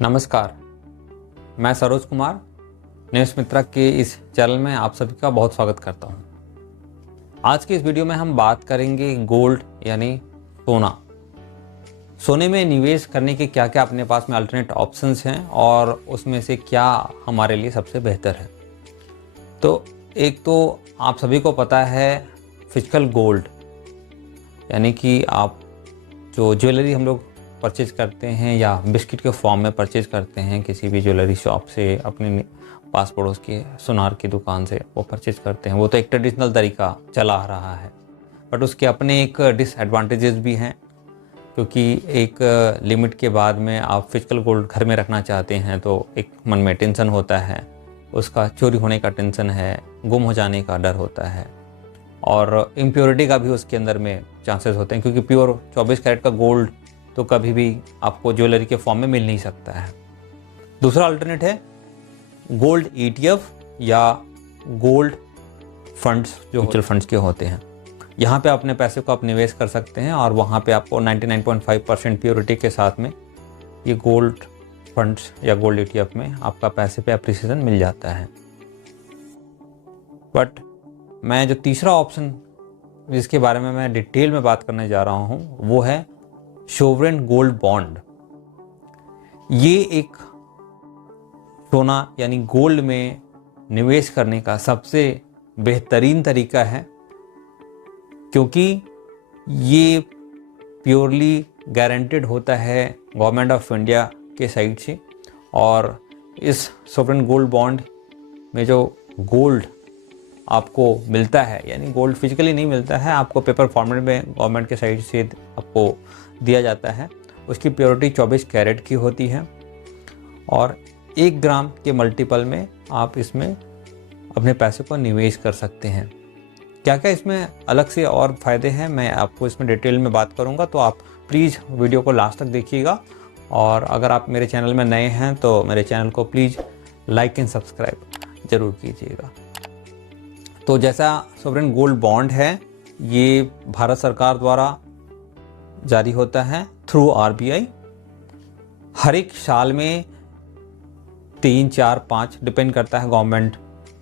नमस्कार, मैं सरोज कुमार निवेश मित्रा के इस चैनल में आप सभी का बहुत स्वागत करता हूं। आज की इस वीडियो में हम बात करेंगे गोल्ड यानी सोना। सोने में निवेश करने के क्या क्या अपने पास में अल्टरनेट ऑप्शंस हैं और उसमें से क्या हमारे लिए सबसे बेहतर है। तो एक तो आप सभी को पता है फिजिकल गोल्ड, यानी कि आप जो ज्वेलरी हम लोग परचेज करते हैं या बिस्किट के फॉर्म में परचेज करते हैं किसी भी ज्वेलरी शॉप से, अपने पास पड़ोस की सुनार की दुकान से वो परचेज करते हैं। वो तो एक ट्रेडिशनल तरीका चला आ रहा है, बट उसके अपने एक डिसएडवांटेजेस भी हैं, क्योंकि एक लिमिट के बाद में आप फिजिकल गोल्ड घर में रखना चाहते हैं तो एक मन में टेंशन होता है, उसका चोरी होने का टेंशन है, गुम हो जाने का डर होता है और इम्प्योरिटी का भी उसके अंदर में चांसेस होते हैं, क्योंकि प्योर 24 कैरेट का गोल्ड तो कभी भी आपको ज्वेलरी के फॉर्म में मिल नहीं सकता है। दूसरा अल्टरनेट है गोल्ड ETF या गोल्ड फंड्स, जो म्यूचुअल फंड्स के होते हैं। यहाँ पे अपने पैसे को आप निवेश कर सकते हैं और वहाँ पे आपको 99.5% प्योरिटी के साथ में ये गोल्ड फंड्स या गोल्ड ETF में आपका पैसे पे अप्रिसिएशन मिल जाता है। बट मैं जो तीसरा ऑप्शन जिसके बारे में मैं डिटेल में बात करने जा रहा हूँ वो है सोवरेन गोल्ड बॉन्ड। ये एक सोना यानी गोल्ड में निवेश करने का सबसे बेहतरीन तरीका है, क्योंकि ये प्योरली गारंटेड होता है गवर्नमेंट ऑफ इंडिया के साइड से। और इस सोवरेन गोल्ड बॉन्ड में जो गोल्ड आपको मिलता है, यानी गोल्ड फिजिकली नहीं मिलता है, आपको पेपर फॉर्मेट में गवर्नमेंट के साइड से आपको दिया जाता है। उसकी प्योरिटी 24 कैरेट की होती है और 1 ग्राम के मल्टीपल में आप इसमें अपने पैसे को निवेश कर सकते हैं। क्या क्या इसमें अलग से और फ़ायदे हैं मैं आपको इसमें डिटेल में बात करूंगा, तो आप प्लीज़ वीडियो को लास्ट तक देखिएगा। और अगर आप मेरे चैनल में नए हैं तो मेरे चैनल को प्लीज़ लाइक एंड सब्सक्राइब ज़रूर कीजिएगा। तो जैसा सोवरेन गोल्ड बॉन्ड है, ये भारत सरकार द्वारा जारी होता है थ्रू RBI। हर एक साल में 3, 4, 5 डिपेंड करता है गवर्नमेंट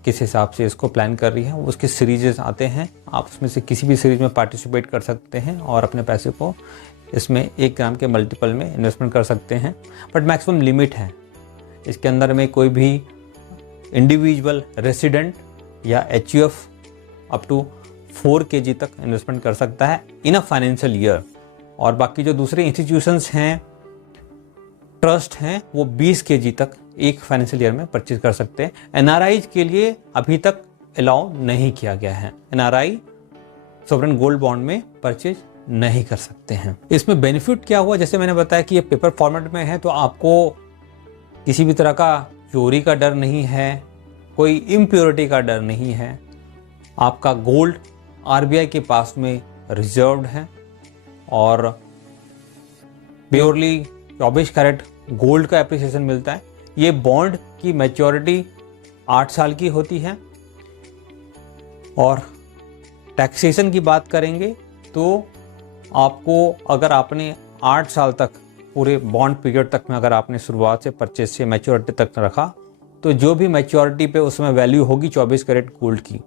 किस हिसाब से इसको प्लान कर रही है। उसके सीरीजेस आते हैं, आप उसमें से किसी भी सीरीज में पार्टिसिपेट कर सकते हैं और अपने पैसे को इसमें 1 ग्राम के मल्टीपल में इन्वेस्टमेंट कर सकते हैं। बट मैक्सिमम लिमिट है, इसके अंदर में कोई भी इंडिविजुअल रेसिडेंट या HUF अप टू 4 kg तक इन्वेस्टमेंट कर सकता है इन अ फाइनेंशियल ईयर। और बाकी जो दूसरे इंस्टीट्यूशंस हैं, ट्रस्ट हैं, वो 20 kg तक एक फाइनेंशियल ईयर में परचेज कर सकते हैं। NRIs के लिए अभी तक अलाउ नहीं किया गया है, NRI सोवरेन गोल्ड बॉन्ड में परचेज नहीं कर सकते हैं। इसमें बेनिफिट क्या हुआ, जैसे मैंने बताया कि ये पेपर फॉर्मेट में है तो आपको किसी भी तरह का चोरी का डर नहीं है, कोई इम्प्योरिटी का डर नहीं है। आपका गोल्ड RBI के पास में रिजर्व्ड है और प्योरली 24 कैरेट गोल्ड का एप्रिसिएशन मिलता है। ये बॉन्ड की मैच्योरिटी 8 साल की होती है। और टैक्सेशन की बात करेंगे तो आपको, अगर आपने 8 साल तक पूरे बॉन्ड पीरियड तक में अगर आपने शुरुआत से परचेज से मैच्योरिटी तक रखा, तो जो भी मैच्योरिटी पे उसमें वैल्यू होगी 24 कैरेट गोल्ड की,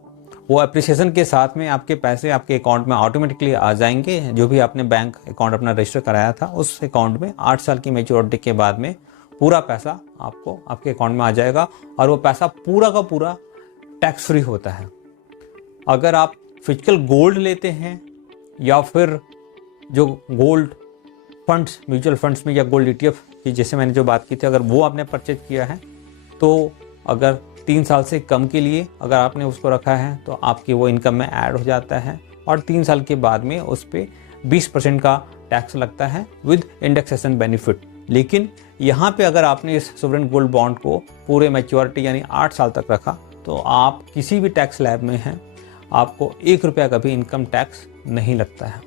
वो एप्रिसिएशन के साथ में आपके पैसे आपके अकाउंट में ऑटोमेटिकली आ जाएंगे। जो भी आपने बैंक अकाउंट अपना रजिस्टर कराया था उस अकाउंट में 8 साल की मैच्योरिटी के बाद में पूरा पैसा आपको आपके अकाउंट में आ जाएगा और वो पैसा पूरा का पूरा टैक्स फ्री होता है। अगर आप फिजिकल गोल्ड लेते हैं या फिर जो गोल्ड फंड्स, म्यूचुअल फंड्स में या गोल्ड ETF की जैसे मैंने जो बात की थी, अगर वो आपने परचेज किया है तो अगर 3 साल से कम के लिए अगर आपने उसको रखा है तो आपकी वो इनकम में ऐड हो जाता है और 3 साल के बाद में उस पर 20% का टैक्स लगता है विद इंडेक्सेशन बेनिफिट। लेकिन यहाँ पे अगर आपने इस सोवरेन गोल्ड बॉन्ड को पूरे मैच्योरिटी यानी 8 साल तक रखा तो आप किसी भी टैक्स स्लैब में हैं, आपको 1 रुपया का भी इनकम टैक्स नहीं लगता है।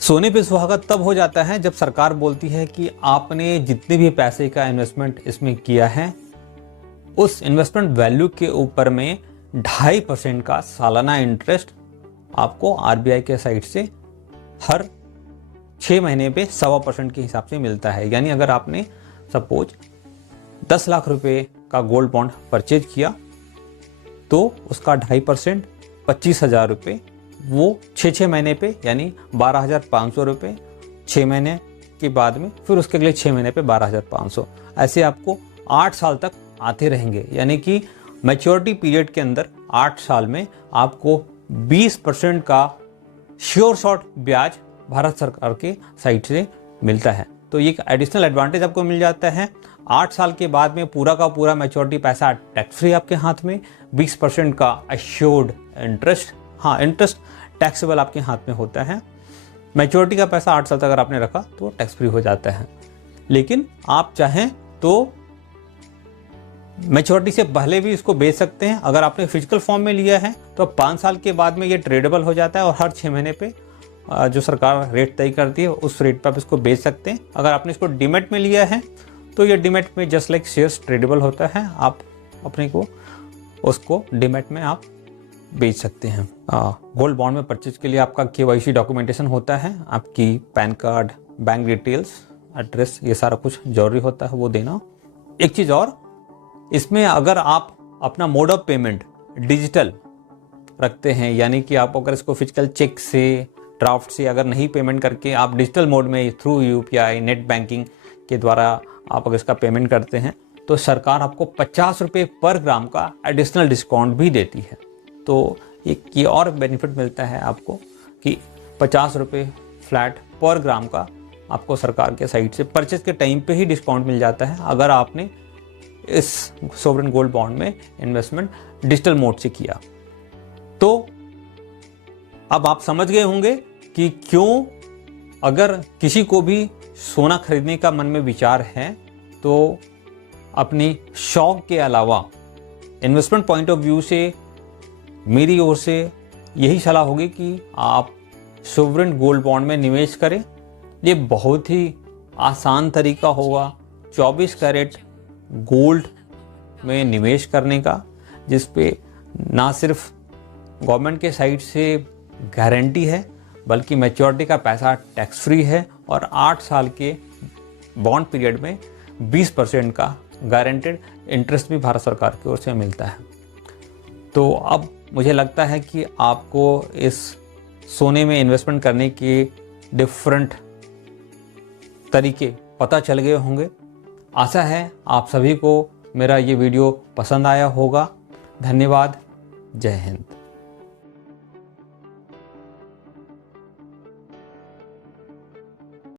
सोने पे सुहागा तब हो जाता है जब सरकार बोलती है कि आपने जितने भी पैसे का इन्वेस्टमेंट इसमें किया है उस इन्वेस्टमेंट वैल्यू के ऊपर में 2.5% का सालाना इंटरेस्ट आपको RBI के साइड से हर 6 महीने पे 1.25% के हिसाब से मिलता है। यानी अगर आपने सपोज 10 लाख रुपए का गोल्ड बॉन्ड परचेज किया तो उसका 2.5% 25,000 रुपये वो 6 महीने पे यानी 12,500 रुपये 6 महीने के बाद में, फिर उसके अगले 6 महीने पे 12,500, ऐसे आपको 8 साल तक आते रहेंगे। यानी कि मैच्योरिटी पीरियड के अंदर 8 साल में आपको 20% का श्योर शॉर्ट ब्याज भारत सरकार के साइड से मिलता है। तो ये एक एडिशनल एडवांटेज आपको मिल जाता है। 8 साल के बाद में पूरा का पूरा मैच्योरिटी पैसा टैक्स फ्री आपके हाथ में, 20% का अश्योर्ड इंटरेस्ट, हाँ इंटरेस्ट टैक्सेबल आपके हाथ में होता है। मैच्योरिटी का पैसा 8 साल तक अगर आपने रखा तो टैक्स फ्री हो जाता है। लेकिन आप चाहें तो मैच्योरिटी से पहले भी इसको बेच सकते हैं। अगर आपने फिजिकल फॉर्म में लिया है तो 5 साल के बाद में ये ट्रेडेबल हो जाता है और हर 6 महीने पे जो सरकार रेट तय करती है उस रेट पर आप इसको बेच सकते हैं। अगर आपने इसको डीमैट में लिया है तो ये डीमैट में जस्ट लाइक शेयर्स ट्रेडेबल होता है, आप अपने को उसको डीमैट में आप बेच सकते हैं। गोल्ड बॉन्ड में परचेज के लिए आपका KYC डॉक्यूमेंटेशन होता है, आपकी pan card, bank details, address, ये सारा कुछ जरूरी होता है वो देना। एक चीज़ और, इसमें अगर आप अपना मोड ऑफ पेमेंट डिजिटल रखते हैं, यानी कि आप अगर इसको फिजिकल चेक से, ड्राफ्ट से अगर नहीं पेमेंट करके आप डिजिटल मोड में थ्रू UPI नेट बैंकिंग के द्वारा आप अगर इसका पेमेंट करते हैं तो सरकार आपको 50 रुपये पर ग्राम का एडिशनल डिस्काउंट भी देती है। तो एक ये और बेनिफिट मिलता है आपको कि 50 रुपये फ्लैट पर ग्राम का आपको सरकार के साइड से परचेज के टाइम पे ही डिस्काउंट मिल जाता है अगर आपने इस सोवरेन गोल्ड बॉन्ड में इन्वेस्टमेंट डिजिटल मोड से किया। तो अब आप समझ गए होंगे कि क्यों अगर किसी को भी सोना खरीदने का मन में विचार है तो अपनी शौक के अलावा इन्वेस्टमेंट पॉइंट ऑफ व्यू से मेरी ओर से यही सलाह होगी कि आप सोवरेन गोल्ड बॉन्ड में निवेश करें। ये बहुत ही आसान तरीका होगा 24 कैरेट गोल्ड में निवेश करने का, जिस पे ना सिर्फ गवर्नमेंट के साइड से गारंटी है बल्कि मैच्योरिटी का पैसा टैक्स फ्री है और 8 साल के बॉन्ड पीरियड में 20% का गारंटेड इंटरेस्ट भी भारत सरकार की ओर से मिलता है। तो अब मुझे लगता है कि आपको इस सोने में इन्वेस्टमेंट करने के डिफरेंट तरीके पता चल गए होंगे। आशा है आप सभी को मेरा ये वीडियो पसंद आया होगा। धन्यवाद। जय हिंद।